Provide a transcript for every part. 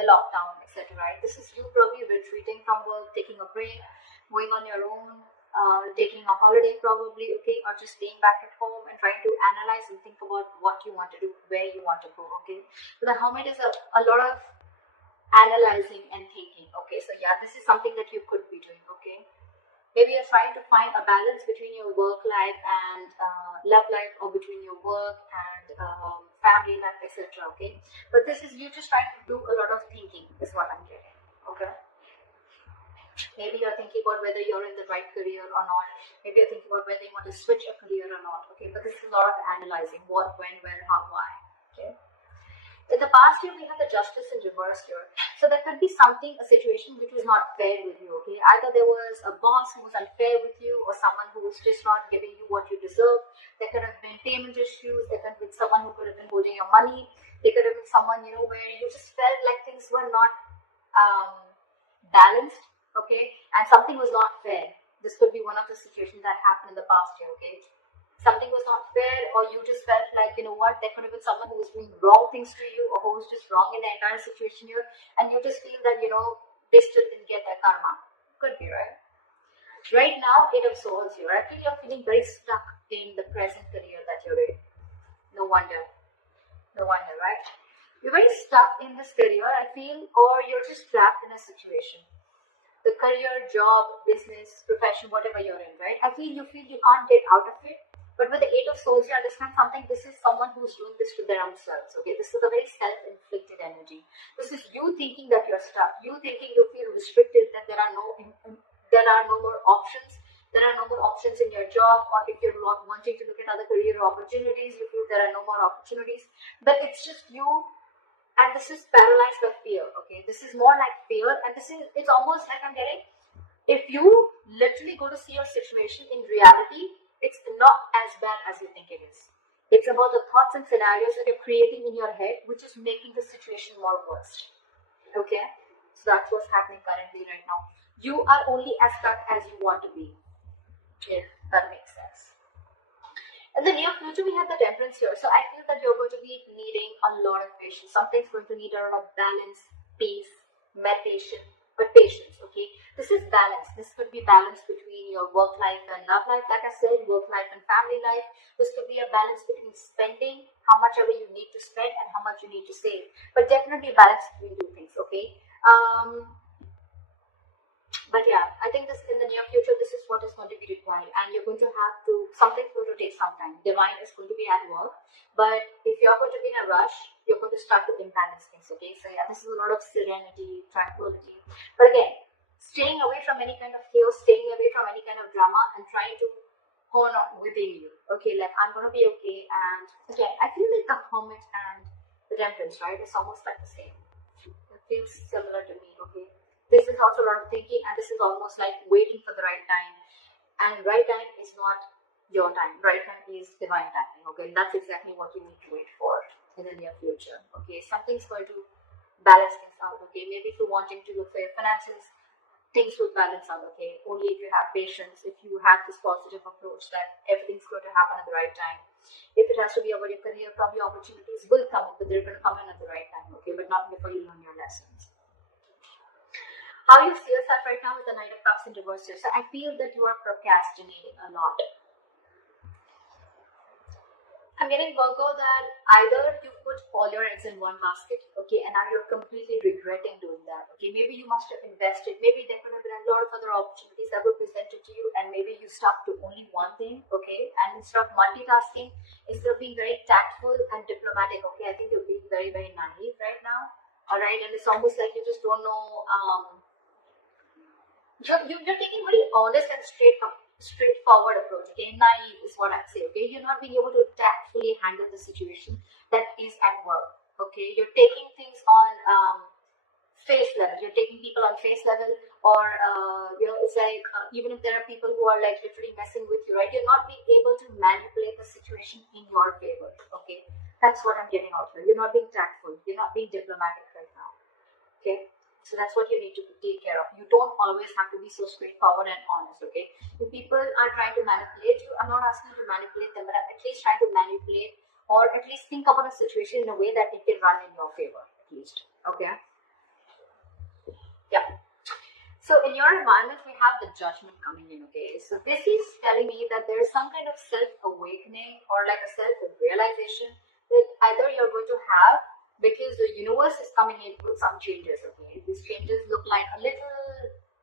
the lockdown, etc. Right? This is you probably retreating from work, taking a break, going on your own, taking a holiday probably, okay, or just staying back at home and trying to analyze and think about what you want to do, where you want to go, okay. So the Hermit is a lot of analyzing and thinking, okay. So yeah, this is something that you could be doing, okay. Maybe you're trying to find a balance between your work life and love life, or between your work and family life, etc. Okay, but this is you just trying to do a lot of thinking, is what I'm getting. Okay, maybe you're thinking about whether you're in the right career or not. Maybe you're thinking about whether you want to switch a career or not. Okay, but this is a lot of analyzing: what, when, where, how, why. Okay. In the past year, we had the Justice in reverse here. So there could be something, a situation which was not fair with you, okay? Either there was a boss who was unfair with you, or someone who was just not giving you what you deserve. There could have been payment issues. There could have been someone who could have been holding your money. There could have been someone, where you just felt like things were not balanced, okay? And something was not fair. This could be one of the situations that happened in the past year, okay? Something was not fair, or you just felt like, there could have been someone who was doing wrong things to you, or who was just wrong in the entire situation here, and you just feel that, they still didn't get their karma. Could be, right? Right now, Eight of Swords here. I feel you're feeling very stuck in the present career that you're in. No wonder. No wonder, right? You're very stuck in this career, I feel, or you're just trapped in a situation. The career, job, business, profession, whatever you're in, right? I feel you can't get out of it. But with the Eight of Swords, you understand something. This is someone who's doing this to their own selves. Okay, this is a very self-inflicted energy. This is you thinking that you're stuck. You thinking you feel restricted, that there are no more options. There are no more options in your job, or if you're wanting to look at other career opportunities, you feel there are no more opportunities. But it's just you, and this is paralyzed by fear. Okay, this is more like fear, and it's almost like I'm getting. If you literally go to see your situation in reality, it's not as bad as you think it is. It's about the thoughts and scenarios that you're creating in your head, which is making the situation more worse. Okay? So that's what's happening currently right now. You are only as stuck as you want to be. If that makes sense. In the near future, we have the Temperance here. So I feel that you're going to be needing a lot of patience. Something's going to need a lot of balance, peace, meditation, but patience, okay? This is balance. This could be balance between your work life and love life. Like I said, work life and family life. This could be a balance between spending, how much ever you need to spend, and how much you need to save. But definitely balance between two things, okay? But yeah, I think this in the near future, this is what is going to be required, and you're going to have to, something's going to take some time. Divine is going to be at work, but if you're going to be in a rush, you're going to start to imbalance things, okay? So yeah, this is a lot of serenity, tranquility. But again, staying away from any kind of chaos, staying away from any kind of drama, and trying to hone on within you, okay? Like, I'm going to be okay, and again, I feel like the Hermit and the Temperance, right? It's almost like the same. It feels similar to me, okay? This is also a lot of thinking, and this is almost like waiting for the right time. And right time is not your time. Right time is divine timing. Okay, and that's exactly what you need to wait for in the near future. Okay, something's going to balance things out. Okay, maybe if you're wanting to look for your finances, things will balance out. Okay, only if you have patience, if you have this positive approach that everything's going to happen at the right time. If it has to be about your career, probably opportunities will come in, but they're going to come in at the right time. Okay, but not before you learn your lessons. How you see yourself right now with the Knight of Cups in reverse here. So I feel that you are procrastinating a lot. I'm getting Virgo that either you put all your eggs in one basket, okay, and now you're completely regretting doing that, okay. Maybe you must have invested, maybe there could have been a lot of other opportunities that were presented to you, and maybe you stuck to only one thing, okay, and instead of multitasking, instead of being very tactful and diplomatic, okay, I think you're being very, very naive right now, alright, and it's almost like you just don't know, you're taking very honest and straightforward approach, okay? Naive is what I'd say, okay? You're not being able to tactfully handle the situation that is at work, okay? You're taking things on face level. You're taking people on face level, or it's like even if there are people who are like literally messing with you, right? You're not being able to manipulate the situation in your favor, okay? That's what I'm getting out here. You're not being tactful. You're not being diplomatic right now, okay? So that's what you need to take care of. You don't always have to be so straightforward and honest, okay? If people are trying to manipulate you, I'm not asking you to manipulate them, but I'm at least trying to manipulate, or at least think about a situation in a way that it can run in your favor, at least, okay? Yeah. So in your environment, we have the judgment coming in, okay? So this is telling me that there is some kind of self-awakening or like a self-realization that either you're going to have, because the universe is coming in with some changes, okay? These changes look like a little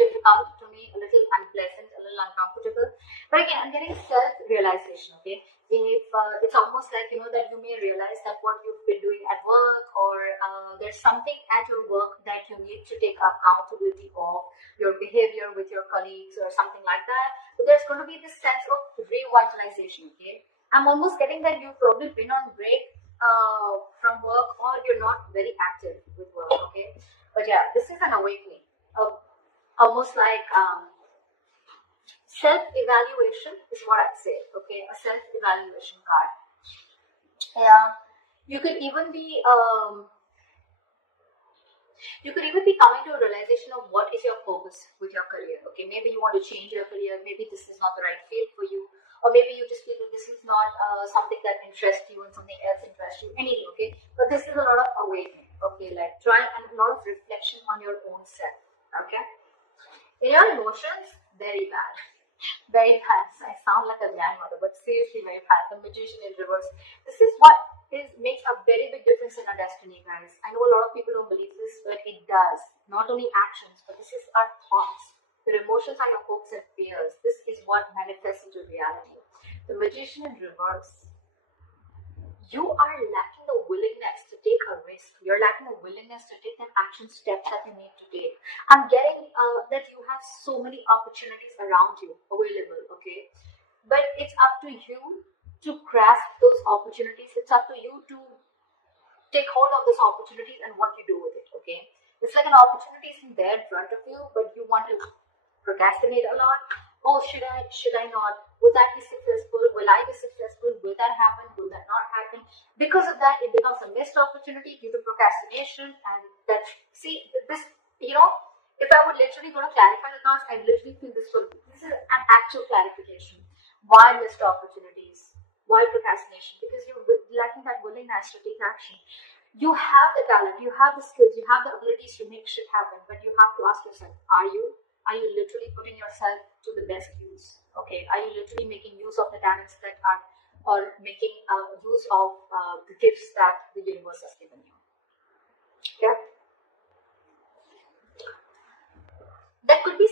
difficult to me, a little unpleasant, a little uncomfortable. But again, I'm getting self-realization, okay? If it's almost like, that you may realize that what you've been doing at work, or there's something at your work that you need to take accountability of, your behavior with your colleagues or something like that. So there's going to be this sense of revitalization, okay? I'm almost getting that you've probably been on break from work, or you're not very active with work, okay? But yeah, this is an awakening of almost like self-evaluation is what I'd say, okay? A self-evaluation card. You could even be coming to a realization of what is your purpose with your career, okay? Maybe you want to change your career, maybe this is not the right field for you, or maybe you just feel that this is not something that interests you and something else interests you, anything, okay? But this is a lot of awakening, okay? Like try and a lot of reflection on your own self, okay? In your emotions, very bad. Very bad. I sound like a grandmother, but seriously very bad. The Magician in reverse. This is what makes a very big difference in our destiny, guys. I know a lot of people don't believe this, but it does. Not only actions, but this is our thoughts. Your emotions are your hopes and fears. This is what manifests into reality. The Magician in reverse. You are lacking the willingness to take a risk. You're lacking the willingness to take the action steps that you need to take. I'm getting that you have so many opportunities around you available, okay? But it's up to you to grasp those opportunities. It's up to you to take hold of those opportunities and what you do with it, okay? It's like an opportunity is there in front of you, but you want to procrastinate a lot. Oh, should I not? Will that be successful? Will I be successful? Will that happen? Will that not happen? Because of that, it becomes a missed opportunity due to procrastination. And that, see, this, if I would literally go to clarify the cards, I literally feel this is an actual clarification. Why missed opportunities? Why procrastination? Because you're lacking that willingness to take action. You have the talent, you have the skills, you have the abilities to make shit happen, but you have to ask yourself, are you literally putting yourself to the best use? Okay, are you literally making use of the talents that are, or making use of the gifts that the universe has given you? Yeah. There could be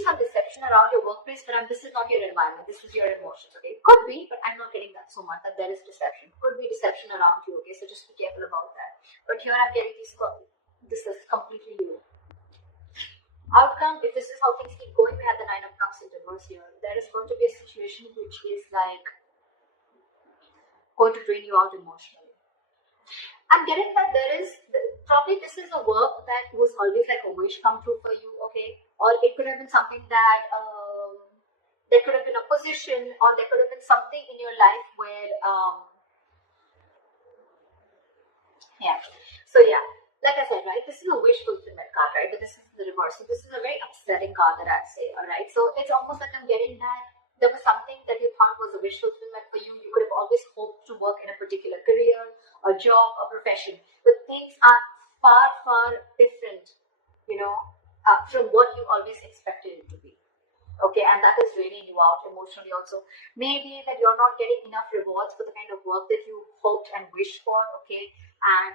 some deception around your workplace, but this is not your environment. This is your emotions. Okay, could be, but I'm not getting that so much. That there is deception. Could be deception around you. Okay, so just be careful about that. But here I'm getting this is completely you. Outcome, if this is how things keep going, we have the 9 of Cups in reverse here. There is going to be a situation which is like going to drain you out emotionally. I'm getting that there is, probably this is a work that was always like a wish come true for you, okay? Or it could have been something that, there could have been a position, or there could have been something in your life where, So like I said, right, this is a wish fulfillment card, right? But this is the reverse. So this is a very upsetting card that I'd say, all right? So it's almost like I'm getting that there was something that you thought was a wish fulfillment for you. You could have always hoped to work in a particular career, a job, a profession. But things are far, far different, from what you always expected it to be. Okay, and that is draining you out emotionally also. Maybe that you're not getting enough rewards for the kind of work that you hoped and wished for, okay? And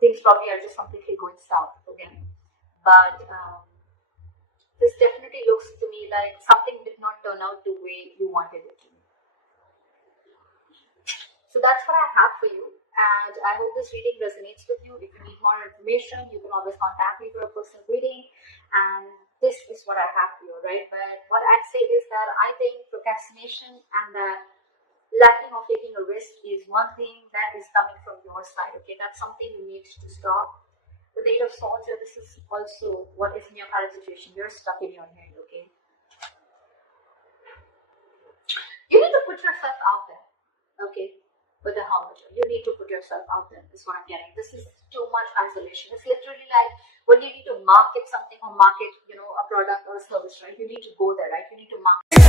things probably are just completely going south, okay? But this definitely looks to me like something did not turn out the way you wanted it to. So that's what I have for you, and I hope this reading resonates with you. If you need more information, you can always contact me for a personal reading, and this is what I have for you, right? But what I'd say is that I think procrastination and that lacking of taking a risk is one thing that is coming from your side, okay? That's something you need to stop. The Eight of Swords here, this is also what is in your current situation. You're stuck in your head, okay? You need to put yourself out there, okay? With the Hermit, you need to put yourself out there, is what I'm getting. This is too much isolation. It's literally like when you need to market something or market, a product or a service, right? You need to go there, right? You need to market.